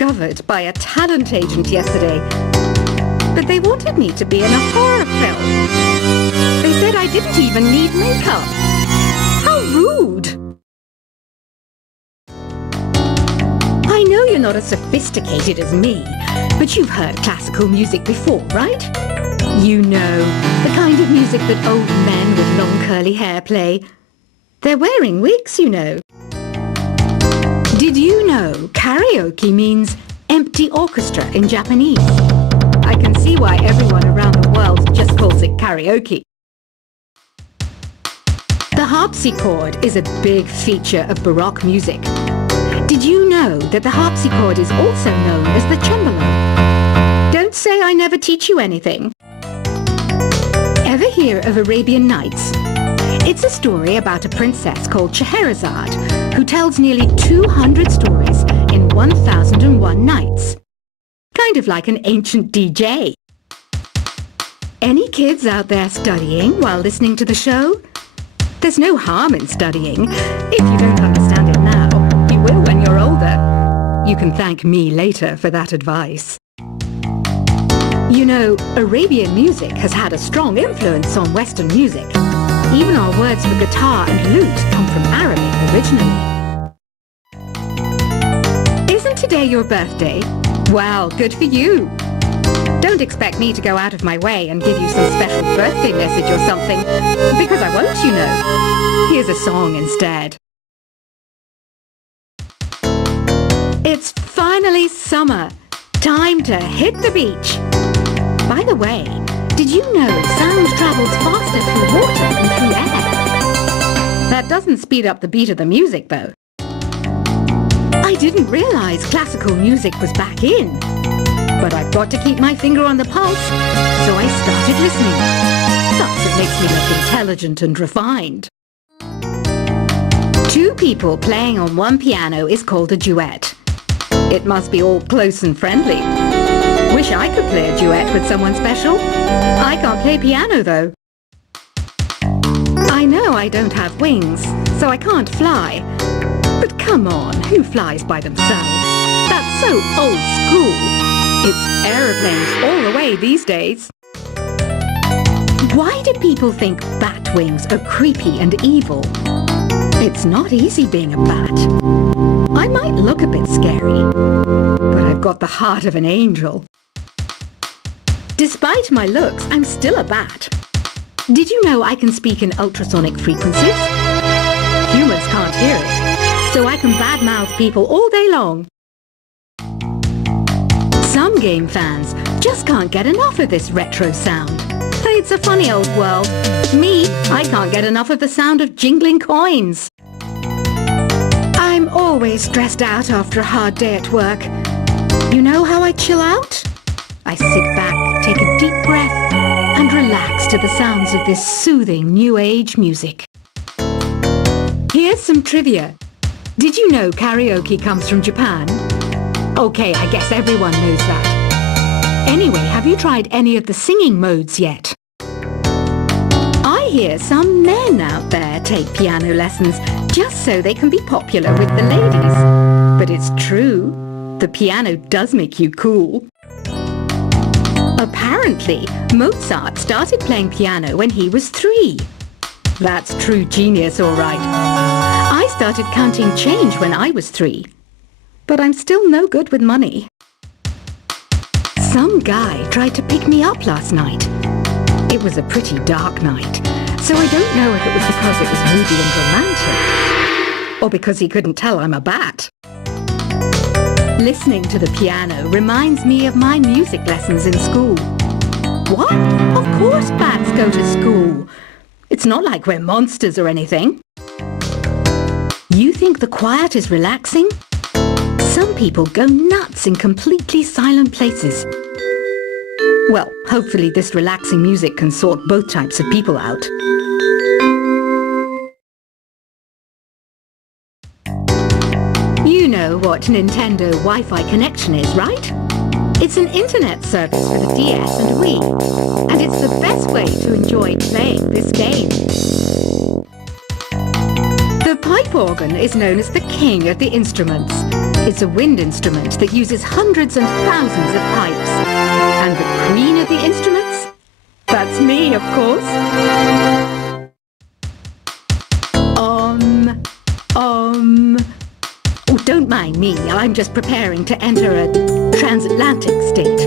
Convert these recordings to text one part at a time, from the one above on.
discovered by a talent agent yesterday. But they wanted me to be in a horror film. They said I didn't even need makeup. How rude! I know you're not as sophisticated as me, but you've heard classical music before, right? You know, the kind of music that old men with long curly hair play. They're wearing wigs, you know. Did you know karaoke means empty orchestra in Japanese? I can see why everyone around the world just calls it karaoke. The harpsichord is a big feature of Baroque music. Did you know that the harpsichord is also known as the cembalo? Don't say I never teach you anything. Ever hear of Arabian Nights? It's a story about a princess called Scheherazade who tells nearly 200 stories in 1001 nights. Kind of like an ancient DJ. Any kids out there studying while listening to the show? There's no harm in studying. If you don't understand it now, you will when you're older. You can thank me later for that advice. You know, Arabian music has had a strong influence on Western music. Even our words for guitar and lute come from Arabic originally. Isn't today your birthday? Well, good for you. Don't expect me to go out of my way and give you some special birthday message or something, because I won't, you know. Here's a song instead. It's finally summer. Time to hit the beach. By the way, did you know sound travels faster through water than through air? That doesn't speed up the beat of the music, though. I didn't realize classical music was back in. But I've got to keep my finger on the pulse, so I started listening. Thus, it makes me look intelligent and refined. Two people playing on one piano is called a duet. It must be all close and friendly. Wish I could play a duet with someone special. I can't play piano, though. I know I don't have wings, so I can't fly. But come on, who flies by themselves? That's so old school. It's aeroplanes all the way these days. Why do people think bat wings are creepy and evil? It's not easy being a bat. I might look a bit scary, but I've got the heart of an angel. Despite my looks, I'm still a bat. Did you know I can speak in ultrasonic frequencies? Humans can't hear it, so I can badmouth people all day long. Some game fans just can't get enough of this retro sound. It's a funny old world. Me, I can't get enough of the sound of jingling coins. I'm always stressed out after a hard day at work. You know how I chill out? I sit back, take a deep breath, and relax to the sounds of this soothing new age music. Here's some trivia. Did you know karaoke comes from Japan? Okay, I guess everyone knows that. Anyway, have you tried any of the singing modes yet? I hear some men out there take piano lessons just so they can be popular with the ladies. But it's true, the piano does make you cool. Apparently, Mozart started playing piano when he was 3. That's true genius, all right. I started counting change when I was 3. But I'm still no good with money. Some guy tried to pick me up last night. It was a pretty dark night, so I don't know if it was because it was moody and romantic, or because he couldn't tell I'm a bat. Listening to the piano reminds me of my music lessons in school. What? Of course bats go to school. It's not like we're monsters or anything. You think the quiet is relaxing? Some people go nuts in completely silent places. Well, hopefully this relaxing music can sort both types of people out. You know what Nintendo Wi-Fi connection is, right? It's an internet service for the DS and Wii, and it's the best way to enjoy playing this game. The pipe organ is known as the king of the instruments. It's a wind instrument that uses hundreds and thousands of pipes. And the queen of the instruments? That's me, of course. Oh, don't mind me. I'm just preparing to enter a transatlantic state.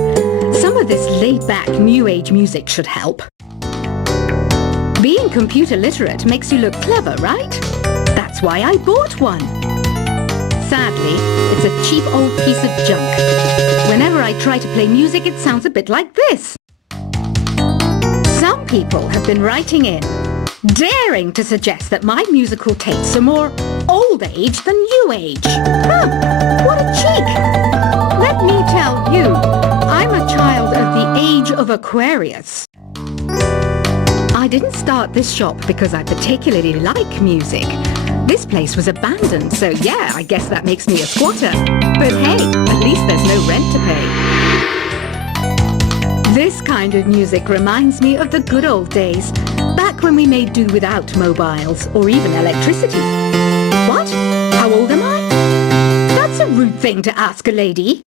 Some of this laid-back New Age music should help. Being computer literate makes you look clever, right? That's why I bought one. Sadly, it's a cheap old piece of junk. Whenever I try to play music, it sounds a bit like this. Some people have been writing in, daring to suggest that my musical tastes are more old age than new age. Huh, what a cheek! Let me tell you, I'm a child of the age of Aquarius. I didn't start this shop because I particularly like music. This place was abandoned, so yeah, I guess that makes me a squatter. But hey, at least there's no rent to pay. This kind of music reminds me of the good old days, back when we made do without mobiles or even electricity. What? How old am I? That's a rude thing to ask a lady.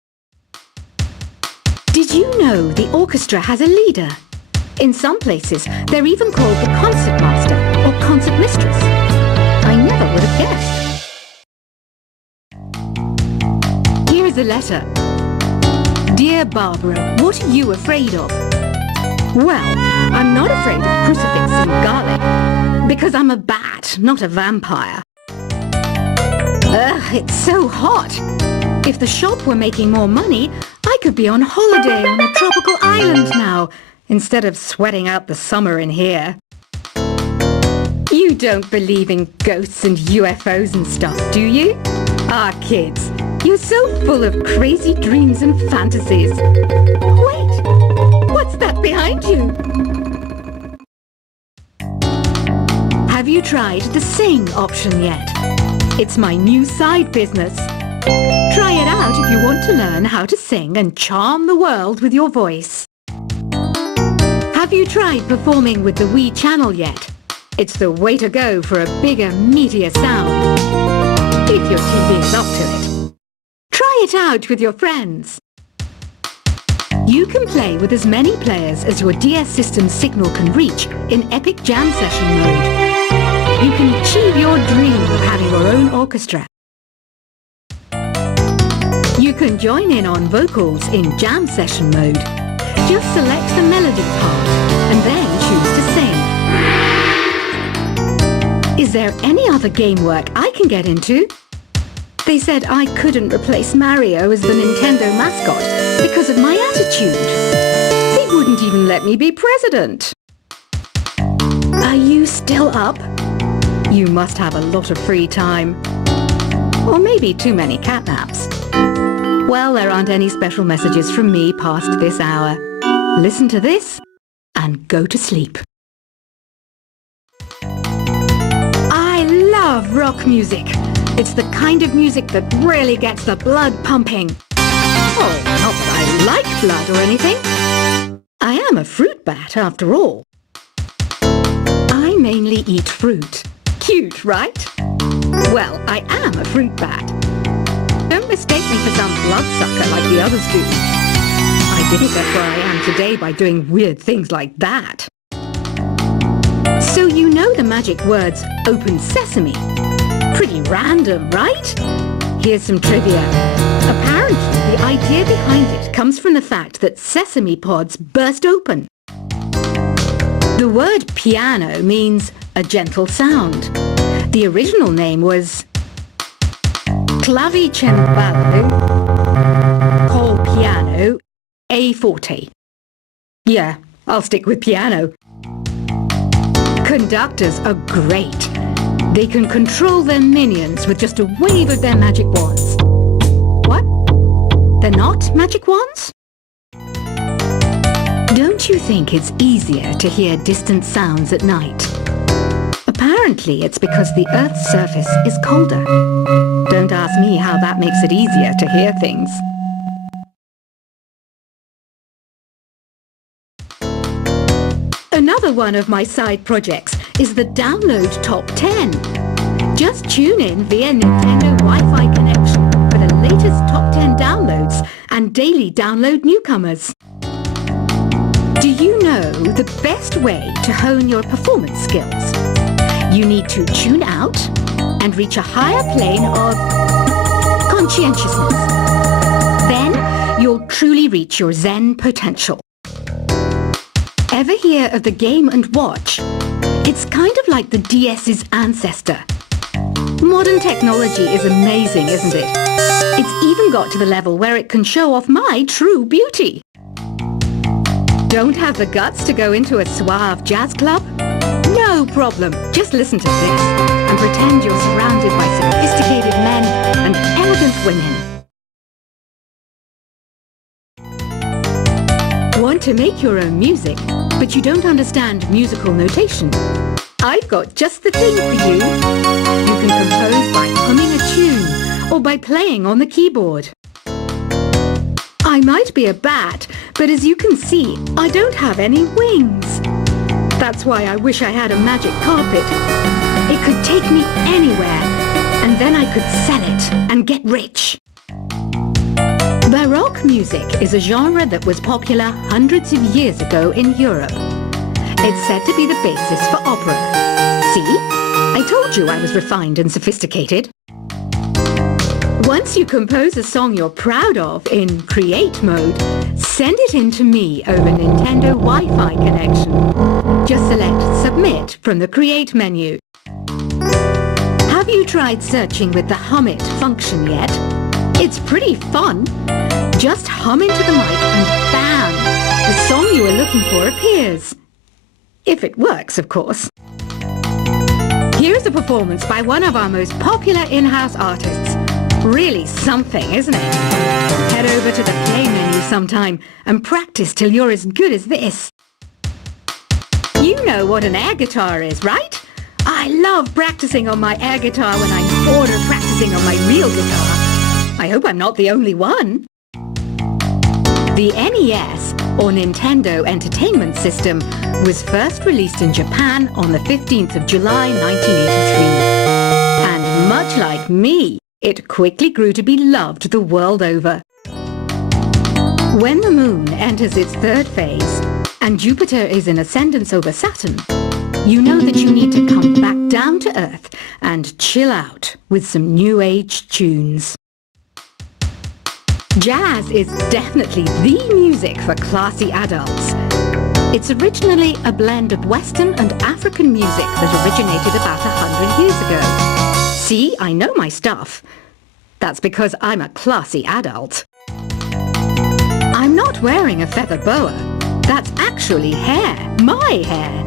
Did you know the orchestra has a leader? In some places, they're even called the concert master or concert mistress. I never would have guessed. Here's a letter. Dear Barbara, what are you afraid of? Well, I'm not afraid of crucifix and garlic, because I'm a bat, not a vampire. Ugh, it's so hot. If the shop were making more money, I could be on holiday on a tropical island now, instead of sweating out the summer in here. You don't believe in ghosts and UFOs and stuff, do you? Ah, kids, you're so full of crazy dreams and fantasies. Wait, what's that behind you? Have you tried the sing option yet? It's my new side business. Try it out if you want to learn how to sing and charm the world with your voice. Have you tried performing with the Wii channel yet? It's the way to go for a bigger, meatier sound. If your TV is up to it. Try it out with your friends. You can play with as many players as your DS system's signal can reach in Epic Jam Session mode. You can achieve your dream of having your own orchestra. You can join in on vocals in Jam Session mode. Just select the melody part and then choose to sing. Is there any other game work I can get into? They said I couldn't replace Mario as the Nintendo mascot because of my attitude. They wouldn't even let me be president. Are you still up? You must have a lot of free time. Or maybe too many catnaps. Well, there aren't any special messages from me past this hour. Listen to this and go to sleep. I love rock music. It's the kind of music that really gets the blood pumping. Oh, not that I like blood or anything. I am a fruit bat after all. I mainly eat fruit. Cute, right? Well, I am a fruit bat. Don't mistake me for some bloodsucker like the others do. I didn't get where I am today by doing weird things like that. So you know the magic words open sesame. Pretty random, right? Here's some trivia. Apparently, the idea behind it comes from the fact that sesame pods burst open. The word piano means a gentle sound. The original name was clavicembalo col piano a forte. Yeah, I'll stick with piano. Conductors are great. They can control their minions with just a wave of their magic wands. What? They're not magic wands? Don't you think it's easier to hear distant sounds at night? Apparently it's because the Earth's surface is colder. Don't ask me how that makes it easier to hear things. Another one of my side projects is the Download Top 10. Just tune in via Nintendo Wi-Fi connection for the latest latest top 10 downloads and daily download newcomers. Do you know the best way to hone your performance skills? You need to tune out and reach a higher plane of conscientiousness. Then you'll truly reach your Zen potential. Ever hear of the Game & Watch? It's kind of like the DS's ancestor. Modern technology is amazing, isn't it? It's even got to the level where it can show off my true beauty. Don't have the guts to go into a suave jazz club? No problem. Just listen to this and pretend you're surrounded by sophisticated men and elegant women. Want to make your own music, but you don't understand musical notation? I've got just the thing for you. You can compose by humming a tune or by playing on the keyboard. I might be a bat, but as you can see, I don't have any wings. That's why I wish I had a magic carpet. It could take me anywhere, and then I could sell it and get rich. Baroque music is a genre that was popular hundreds of years ago in Europe. It's said to be the basis for opera. See? I told you I was refined and sophisticated. Once you compose a song you're proud of in create mode, send it in to me over Nintendo Wi-Fi connection. Just select Submit from the Create menu. Have you tried searching with the Hum It function yet? It's pretty fun. Just hum into the mic and bam! The song you are looking for appears. If it works, of course. Here's a performance by one of our most popular in-house artists. Really something, isn't it? Head over to the Play menu sometime and practice till you're as good as this. You know what an air guitar is, right? I love practicing on my air guitar when I'm bored of practicing on my real guitar. I hope I'm not the only one. The NES, or Nintendo Entertainment System, was first released in Japan on the 15th of July 1983. And much like me, it quickly grew to be loved the world over. When the Moon enters its third phase, and Jupiter is in ascendance over Saturn, you know that you need to come back down to Earth and chill out with some New Age tunes. Jazz is definitely the music for classy adults. It's originally a blend of Western and African music that originated about 100 years ago. See, I know my stuff. That's because I'm a classy adult. I'm not wearing a feather boa. That's actually hair, my hair.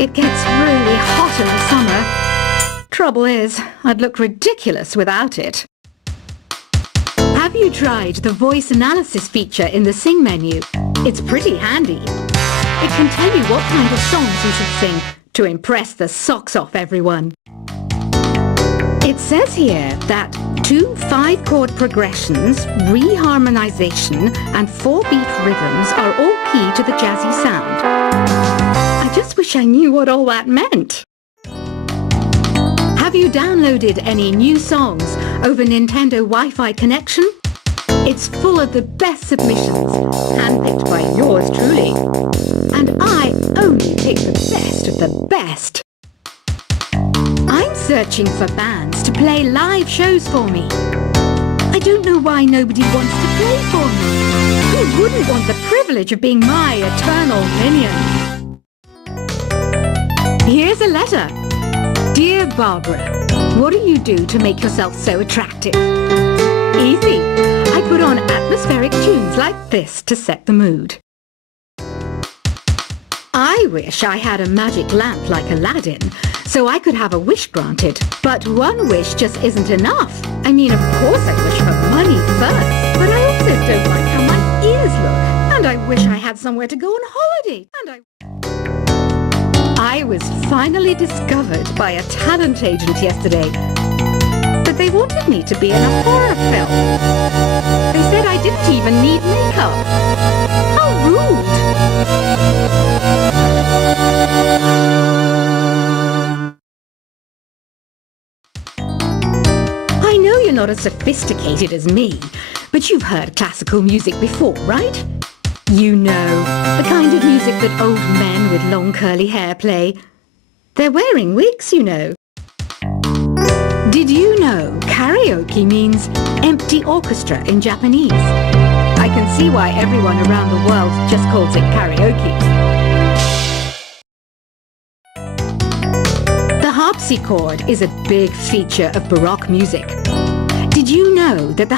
It gets really hot in the summer. Trouble is, I'd look ridiculous without it. Have you tried the voice analysis feature in the Sing menu? It's pretty handy. It can tell you what kind of songs you should sing to impress the socks off everyone. It says here that 2 5-chord progressions, reharmonization, and 4-beat rhythms are all key to the jazzy sound. I just wish I knew what all that meant. Have you downloaded any new songs over Nintendo Wi-Fi connection? It's full of the best submissions, handpicked by yours truly. And I only pick the best of the best. I'm searching for bands to play live shows for me. I don't know why nobody wants to play for me. Who wouldn't want the privilege of being my eternal minion? Here's a letter. Dear Barbara, what do you do to make yourself so attractive? Easy. I put on atmospheric tunes like this to set the mood. I wish I had a magic lamp like Aladdin, so I could have a wish granted. But one wish just isn't enough. I mean, of course I wish for money first, but I also don't like how my ears look. And I wish I had somewhere to go on holiday. I was finally discovered by a talent agent yesterday. But they wanted me to be in a horror film. They said I didn't even need makeup. How rude! I know you're not as sophisticated as me, but you've heard classical music before, right? You know, the kind of music that old men with long curly hair play. They're wearing wigs, you know. Did you know karaoke means empty orchestra in Japanese? I can see why everyone around the world just calls it karaoke. The harpsichord is a big feature of Baroque music. Did you know that the